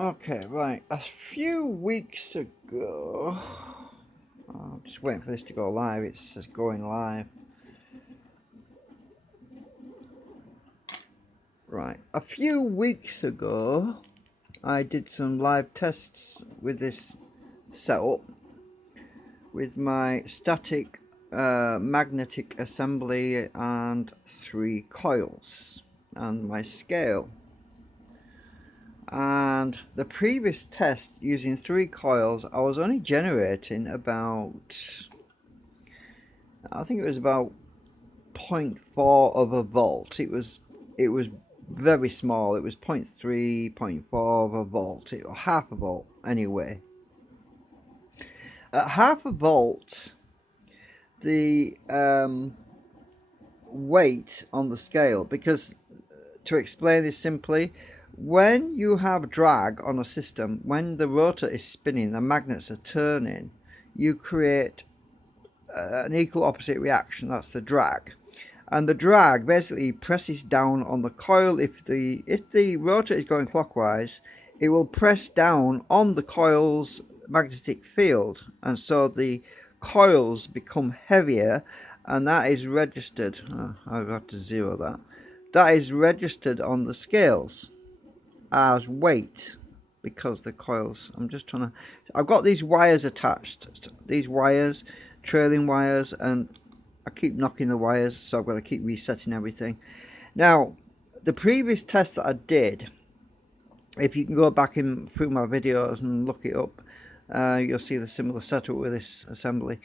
Okay, right. A few weeks ago, I'm just waiting for this to go live. It says going live. Right. A few weeks ago, I did some live tests with this setup with my static magnetic assembly and 3 coils and my scale. And the previous test using 3 coils, I was only generating about, I think it was about 0.4 of a volt. It was very small. It was 0.3, 0.4 of a volt. Half a volt anyway. At half a volt, the weight on the scale, because to explain this simply, when you have drag on a system, when the rotor is spinning, the magnets are turning, you create an equal opposite reaction. That's the drag, and the drag basically presses down on the coil. If the rotor is going clockwise, it will press down on the coil's magnetic field, and so the coils become heavier, and that is registered. I'll have to zero that. That is registered on the scales as weight, because the coils, I've got these wires attached, these wires, trailing wires, and I keep knocking the wires, so I've got to keep resetting everything. Now, the previous test that I did, if you can go back in through my videos and look it up, you'll see the similar setup with this assembly.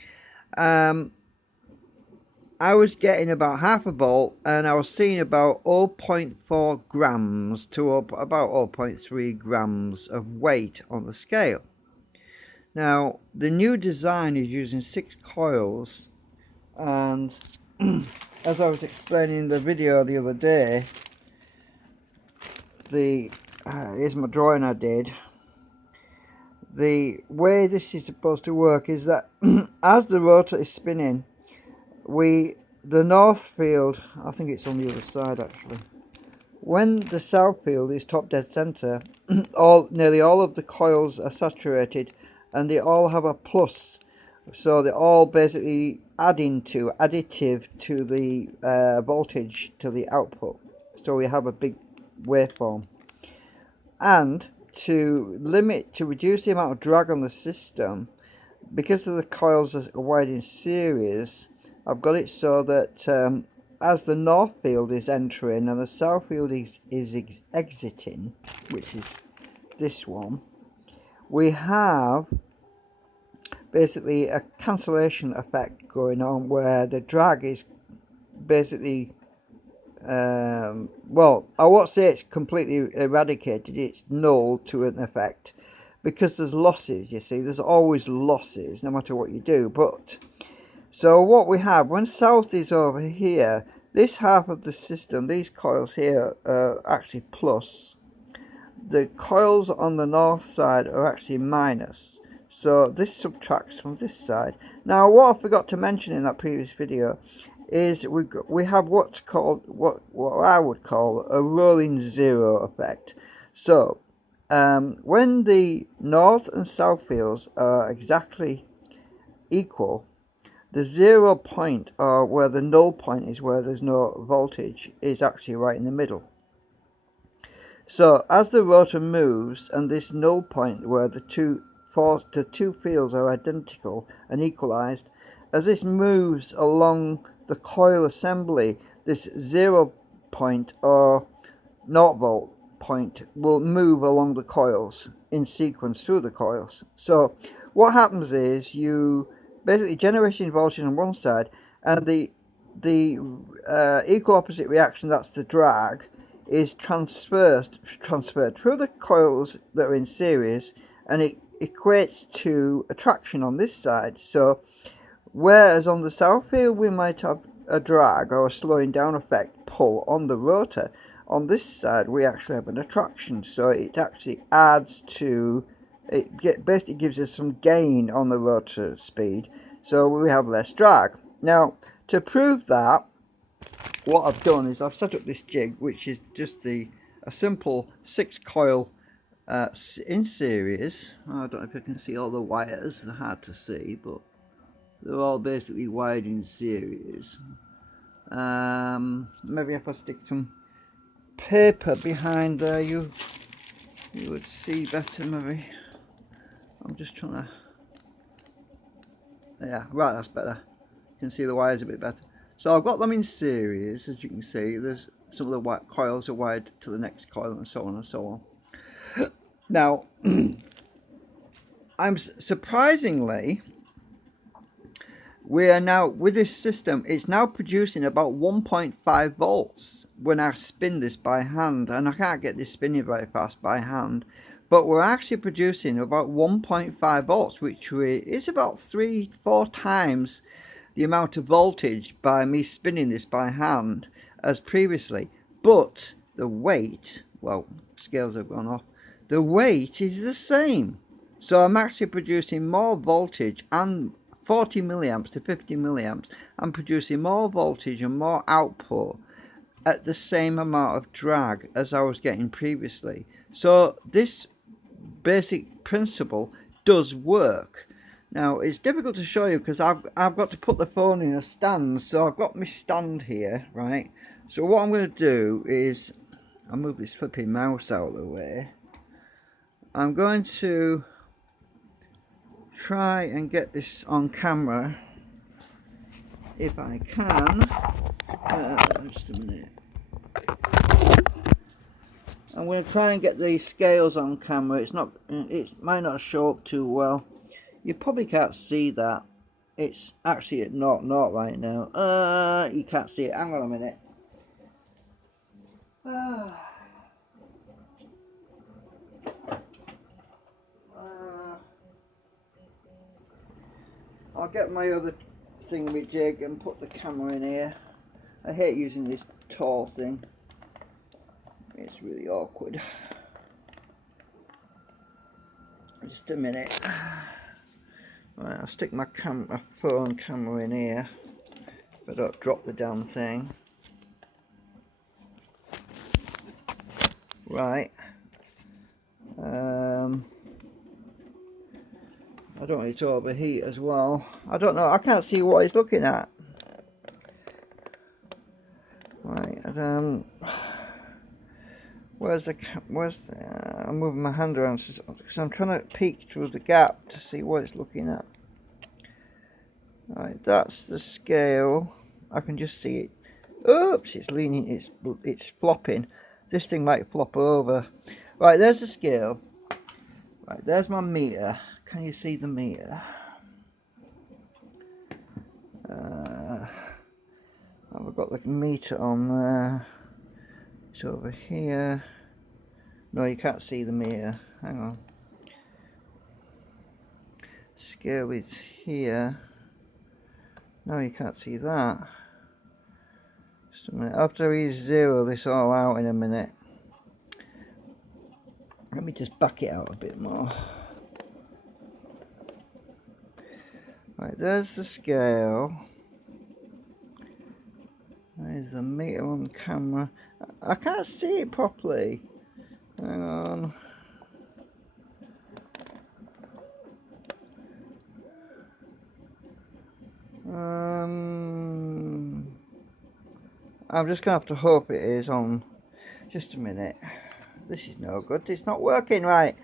I was getting about half a volt, and I was seeing about 0.4 grams to about 0.3 grams of weight on the scale. Now, the new design is using 6 coils, and as I was explaining in the video the other day, here's my drawing I did. The way this is supposed to work is that as the rotor is spinning, the north field, I think it's on the other side actually, when the south field is top dead center, nearly all of the coils are saturated, and they all have a plus, so they're all basically additive to the voltage to the output, so we have a big waveform. And to reduce the amount of drag on the system, because of the coils are wired in series, I've got it so that as the north field is entering and the south field is exiting, which is this one, we have basically a cancellation effect going on, where the drag is basically, well, I won't say it's completely eradicated, it's null to an effect, because there's losses, you see, there's always losses no matter what you do. But so what we have, when south is over here, this half of the system, these coils here are actually plus. The coils on the north side are actually minus. So this subtracts from this side. Now, what I forgot to mention in that previous video is we have what's called, what I would call a rolling zero effect. So when the north and south fields are exactly equal, the 0 point, or where the null point is, where there's no voltage, is actually right in the middle. So as the rotor moves, and this null point where the two fields are identical and equalized, as this moves along the coil assembly, this 0 point or 0 volt point will move along the coils in sequence through the coils. So what happens is, you basically generating voltage on one side, and the equal opposite reaction, that's the drag, is transferred through the coils that are in series, and it equates to attraction on this side. So whereas on the south field we might have a drag or a slowing down effect, pull on the rotor, on this side we actually have an attraction. So it actually adds to, basically gives us some gain on the rotor speed, so we have less drag. Now, to prove that, what I've done is I've set up this jig, which is just a simple 6 coil in series. I don't know if I can see all the wires, they're hard to see, but they're all basically wired in series. Maybe if I stick some paper behind there, you would see better. Maybe I'm just trying to, yeah, right, that's better. You can see the wires a bit better. So I've got them in series, as you can see. There's some of the coils are wired to the next coil, and so on and so on. Now I'm surprisingly, we are now, with this system, it's now producing about 1.5 volts when I spin this by hand, and I can't get this spinning very fast by hand, but we're actually producing about 1.5 volts, which is about 3-4 times the amount of voltage by me spinning this by hand as previously. But the weight, well, scales have gone off, the weight is the same. So I'm actually producing more voltage, and 40 milliamps to 50 milliamps, I'm producing more voltage and more output at the same amount of drag as I was getting previously. So this basic principle does work. Now it's difficult to show you because I've got to put the phone in a stand, so I've got my stand here, right? So what I'm going to do is, I'll move this flipping mouse out of the way. I'm going to try and get this on camera if I can. Just a minute. I'm going to try and get these scales on camera. It might not show up too well. You probably can't see that. It's actually at 0 right now. You can't see it. Hang on a minute. I'll get my other thingamajig and put the camera in here. I hate using this tall thing. It's really awkward. Just a minute. Right, I'll stick my phone camera in here, but don't drop the damn thing. Right. I don't want it to overheat as well. I don't know. I can't see what it's looking at. Right. I'm moving my hand around because I'm trying to peek through the gap to see what it's looking at. Right, that's the scale. I can just see it. Oops, it's leaning. It's flopping. This thing might flop over. Right, there's the scale. Right, there's my meter. Can you see the meter? I've got the meter on there. It's over here. No, you can't see the meter. Hang on. Scale is here. No, you can't see that. Just a minute. After we zero this all out in a minute. Let me just back it out a bit more. Right, there's the scale. There's the meter on camera. I can't see it properly. Hang on. I'm just gonna have to hope it is on. Just a minute. This is no good. It's not working right.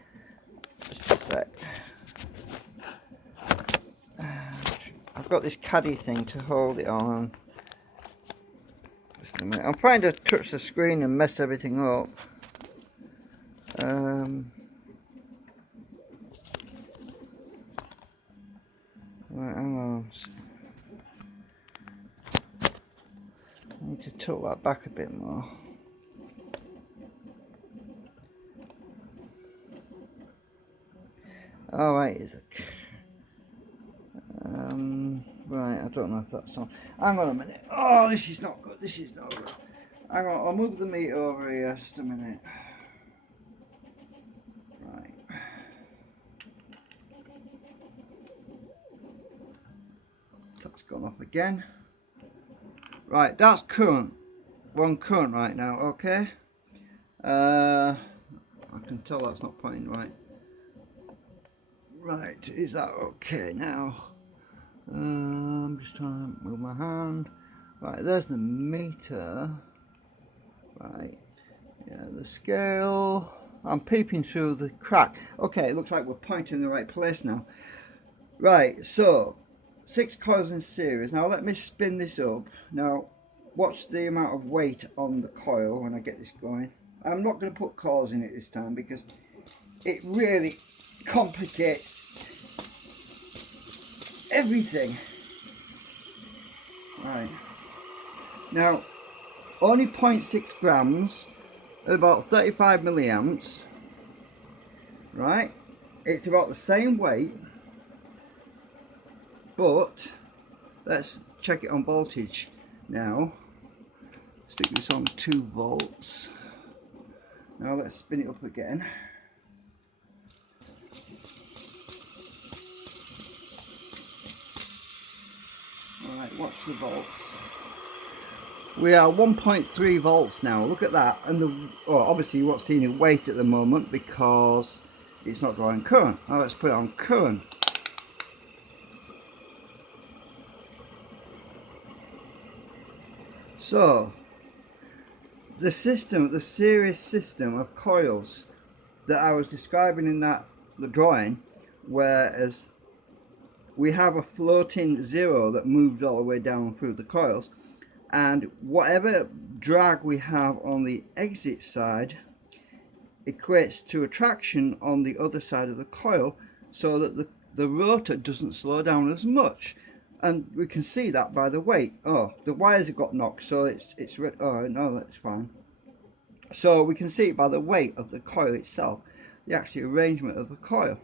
Just a sec. I've got this caddy thing to hold it on. Just a minute. I'm trying to touch the screen and mess everything up. Right, hang on. I need to tilt that back a bit more. Oh, right, is it? Right, I don't know if that's on. Hang on a minute. Oh, this is not good. This is not good. Hang on, I'll move the meter over here. Just a minute. Right. That's gone off again. Right, that's current. We're on current right now, okay? I can tell that's not pointing right. Right, is that okay now? I'm just trying to move my hand. Right, there's the meter. Right, yeah, the scale. I'm peeping through the crack. Okay, it looks like we're pointing in the right place now. Right, so 6 coils in series. Now let me spin this up. Now watch the amount of weight on the coil when I get this going. I'm not going to put coils in it this time because it really complicates everything. Right, now only 0.6 grams, about 35 milliamps. Right, it's about the same weight, but let's check it on voltage now. Stick this on 2 volts. Now let's spin it up again. Alright, watch the volts. We are 1.3 volts now. Look at that. And obviously you won't see any weight at the moment because it's not drawing current. Now let's put it on current. So the system, the series system of coils that I was describing in the drawing, whereas we have a floating zero that moved all the way down through the coils, and whatever drag we have on the exit side equates to attraction on the other side of the coil, so that the rotor doesn't slow down as much. And we can see that by the weight. Oh, the wires have got knocked, so it's red. Oh no, that's fine. So we can see it by the weight of the coil itself, the actual arrangement of the coil.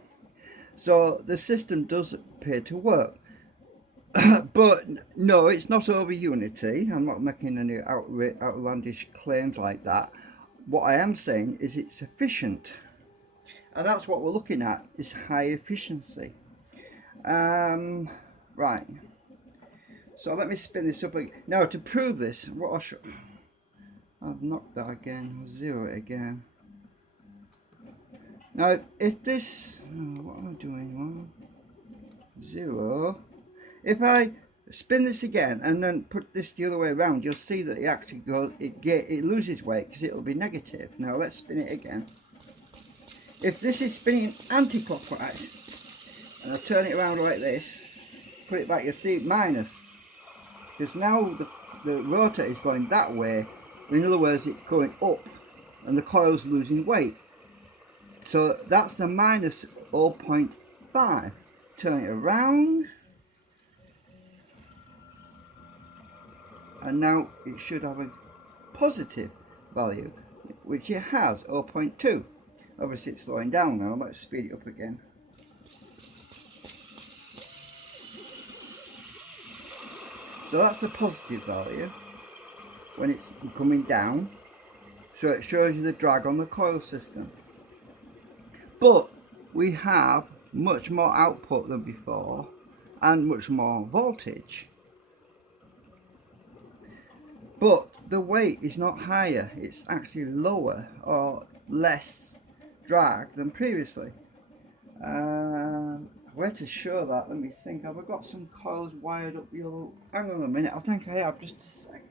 So the system does appear to work. But no, it's not over unity. I'm not making any outlandish claims like that. What I am saying is it's efficient, and that's what we're looking at, is high efficiency. Right, so let me spin this up again. Now to prove this, what I'll show, I've knocked that again, zero it again. Now if this, what am I doing? 0. If I spin this again and then put this the other way around, you'll see that it actually goes, it loses weight because it'll be negative. Now let's spin it again. If this is spinning anti-clockwise and I turn it around like this, put it back, you'll see minus, because now the rotor is going that way. In other words, it's going up and the coil's losing weight. So that's the minus 0.5. Turn it around, and now it should have a positive value, which it has, 0.2. Obviously it's slowing down now. Let's speed it up again. So that's a positive value when it's coming down, so it shows you the drag on the coil system. But we have much more output than before and much more voltage, but the weight is not higher, it's actually lower or less drag than previously. Where to show that? Let me think. Have I got some coils wired up yellow? Hang on a minute, I think I have, just a sec.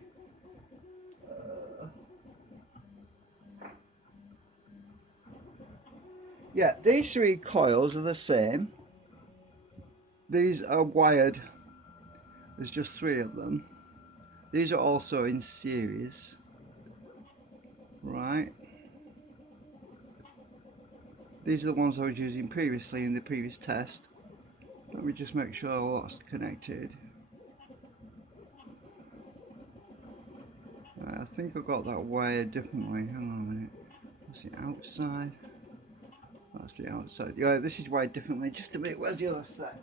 Yeah, these 3 coils are the same. These are wired, there's just 3 of them. These are also in series, right? These are the ones I was using previously in the previous test. Let me just make sure all that's connected. I think I've got that wired differently. Hang on a minute. That's the outside. That's the outside. Yeah, this is wired differently. Just a minute. Where's the other side?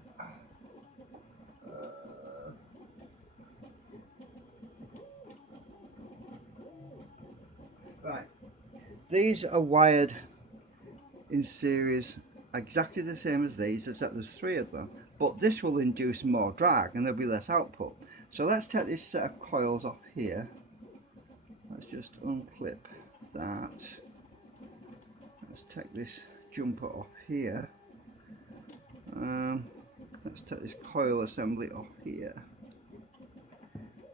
Right. These are wired in series exactly the same as these, except there's 3 of them, but this will induce more drag and there'll be less output. So let's take this set of coils off here. Let's just unclip that. let's take this jumper off here. Let's take this coil assembly off here.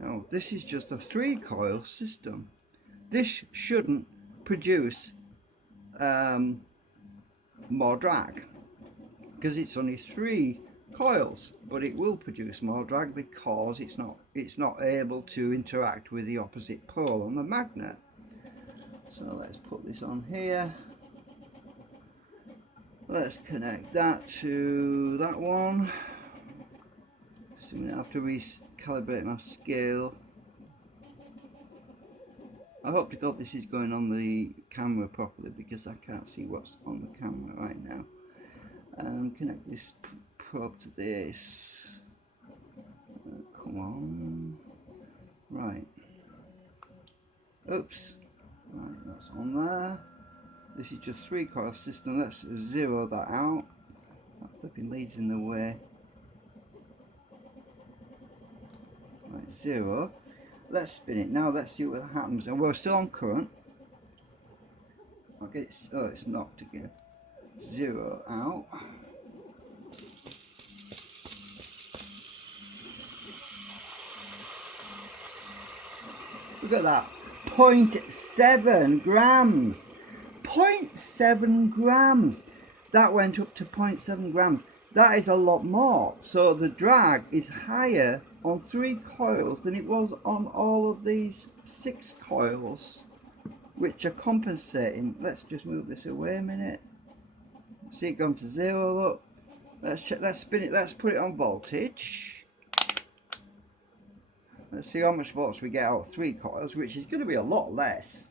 Now this is just a 3-coil system. This shouldn't produce more drag because it's only 3 coils, but it will produce more drag because it's not able to interact with the opposite pole on the magnet. So let's put this on here. Let's connect that to that one. So I have to recalibrate my scale. I hope to God this is going on the camera properly because I can't see what's on the camera right now. Connect this probe to this. Come on. Right. Oops. Right, that's on there. This is just 3-coil system. Let's zero that out. That flipping lead's in the way. Right, 0. Let's spin it now. Let's see what happens. And we're still on current. Okay, it's knocked again. 0 out. Look at that. 0.7 grams. 0.7 grams. That went up to 0.7 grams. That is a lot more. So the drag is higher on 3 coils than it was on all of these 6 coils, which are compensating. Let's just move this away a minute. See it gone to 0. Look. Let's check. Let's spin it. Let's put it on voltage. Let's see how much volts we get out of 3 coils, which is going to be a lot less.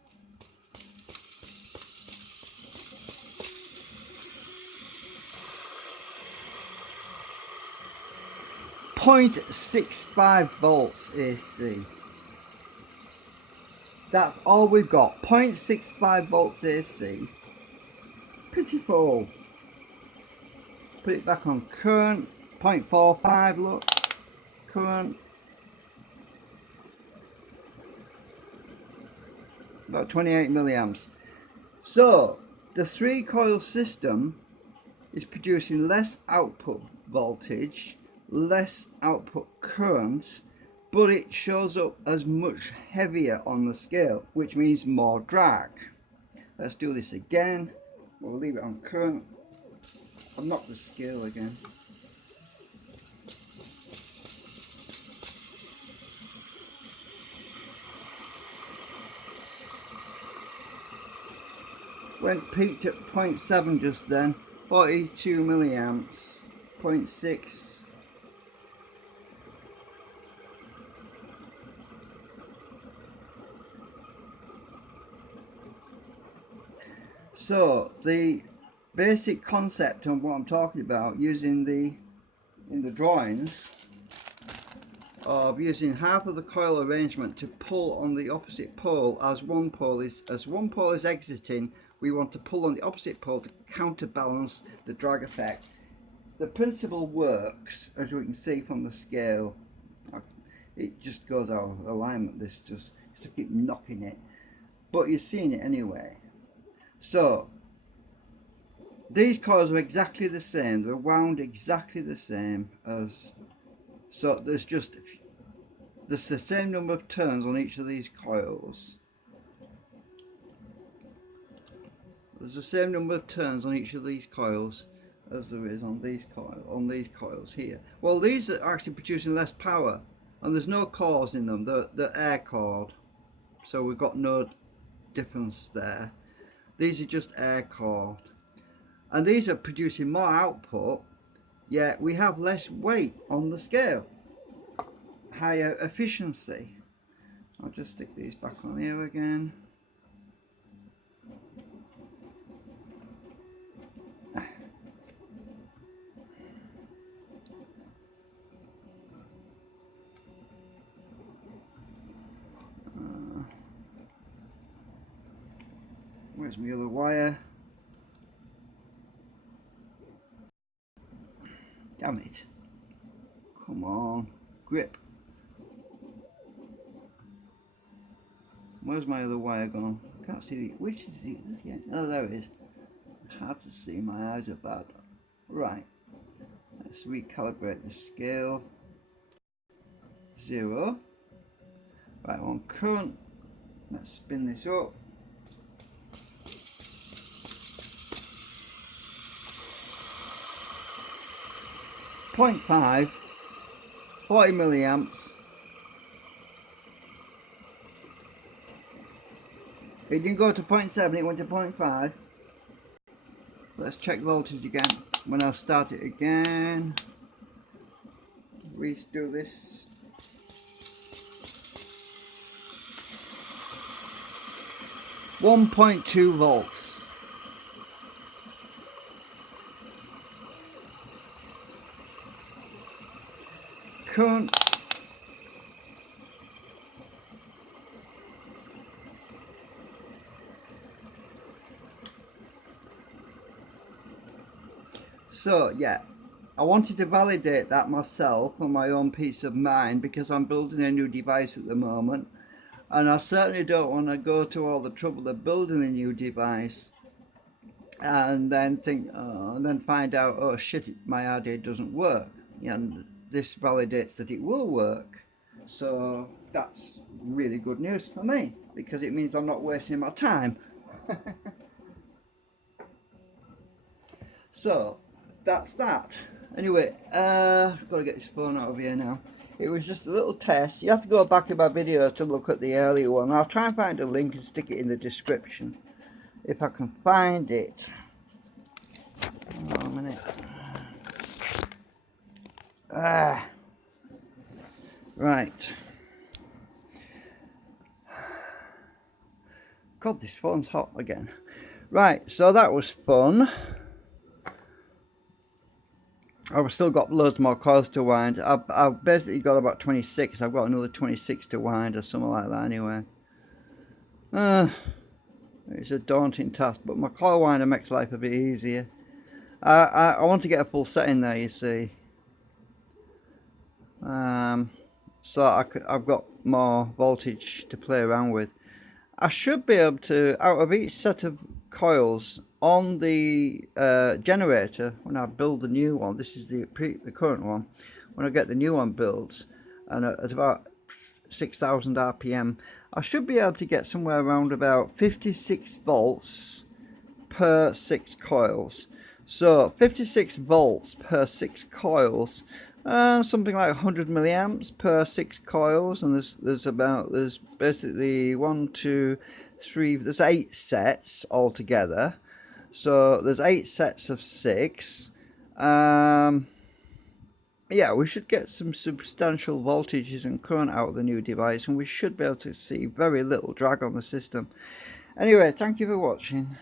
.65 volts AC. That's all we've got. 0.65 volts AC. Pitiful. Put it back on current. 0.45. Look. Current. About 28 milliamps. So the 3-coil system is producing less output voltage, less output current, but it shows up as much heavier on the scale, which means more drag. Let's do this again. We'll leave it on current. I've knocked the scale again. Went peaked at 0.7 just then, 42 milliamps, 0.6. So the basic concept on what I'm talking about, using in the drawings, of using half of the coil arrangement to pull on the opposite pole as one pole is exiting. We want to pull on the opposite pole to counterbalance the drag effect. The principle works, as we can see from the scale. It just goes out of alignment. This just to keep knocking it, but you're seeing it anyway. So these coils are exactly the same. They're wound exactly the same as. So there's the same number of turns on each of these coils. There's the same number of turns on each of these coils as there is on these coils here. Well, these are actually producing less power, and there's no cores in them. They're air cored, so we've got no difference there. These are just air cored, and these are producing more output, yet we have less weight on the scale, higher efficiency. I'll just stick these back on here again. Where's my other wire? Damn it. Come on. Grip. Where's my other wire gone? I can't see the. Which is the. Oh, there it is. hard to see, my eyes are bad. Right, let's recalibrate the scale. 0. Right, on current, let's spin this up. Point 0.5, 40 milliamps. It didn't go to 0.7, it went to 0.5. Let's check voltage again. When I start it again, redo this. .2 volts. Current. So yeah, I wanted to validate that myself for my own peace of mind, because I'm building a new device at the moment, and I certainly don't want to go to all the trouble of building a new device and then think, oh, and then find out, oh shit, my idea doesn't work. And this validates that it will work. So that's really good news for me, because it means I'm not wasting my time. So that's that. Anyway, I've got to get this phone out of here now. It was just a little test. You have to go back in my videos to look at the earlier one. I'll try and find a link and stick it in the description if I can find it. Oh, a minute. Right. God, this phone's hot again. Right, so that was fun. I've still got loads more coils to wind. I've basically got about 26. I've got another 26 to wind or something like that anyway. It's a daunting task, but my coil winder makes life a bit easier. I want to get a full set in there, you see. So I've got more voltage to play around with. I should be able to, out of each set of coils on the generator, when I build the new one, this is the current one, when I get the new one built, and at about 6,000 RPM, I should be able to get somewhere around about 56 volts per 6 coils. So 56 volts per 6 coils, something like 100 milliamps per 6 coils, and there's basically 1, 2, 3, there's 8 sets altogether. So there's 8 sets of 6. Yeah, we should get some substantial voltages and current out of the new device, and we should be able to see very little drag on the system. Anyway, thank you for watching.